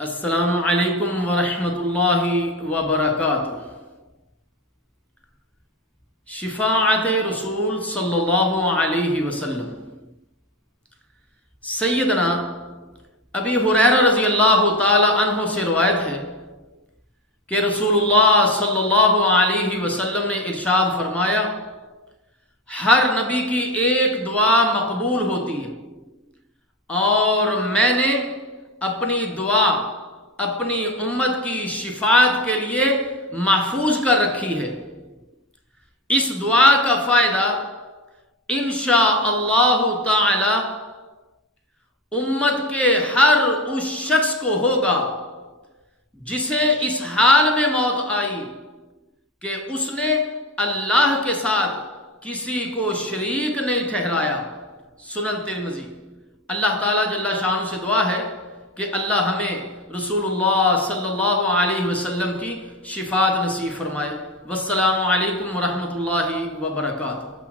السلام علیکم ورحمۃ اللہ وبرکاتہ۔ شفاعت رسول صلی اللہ علیہ وسلم۔ سیدنا ابی ہریرہ رضی اللہ تعالی عنہ سے روایت ہے کہ رسول اللہ صلی اللہ علیہ وسلم نے ارشاد فرمایا، ہر نبی کی ایک دعا مقبول ہوتی ہے اور میں نے اپنی دعا اپنی امت کی شفاعت کے لیے محفوظ کر رکھی ہے۔ اس دعا کا فائدہ انشاءاللہ تعالی امت کے ہر اس شخص کو ہوگا جسے اس حال میں موت آئی کہ اس نے اللہ کے ساتھ کسی کو شریک نہیں ٹھہرایا۔ سنن ترمذی۔ اللہ تعالیٰ جل شانہ سے دعا ہے کہ اللہ ہمیں رسول اللہ صلی اللہ علیہ وسلم کی شفاعت نصیب فرمائے۔ والسلام علیکم ورحمۃ اللہ وبرکاتہ۔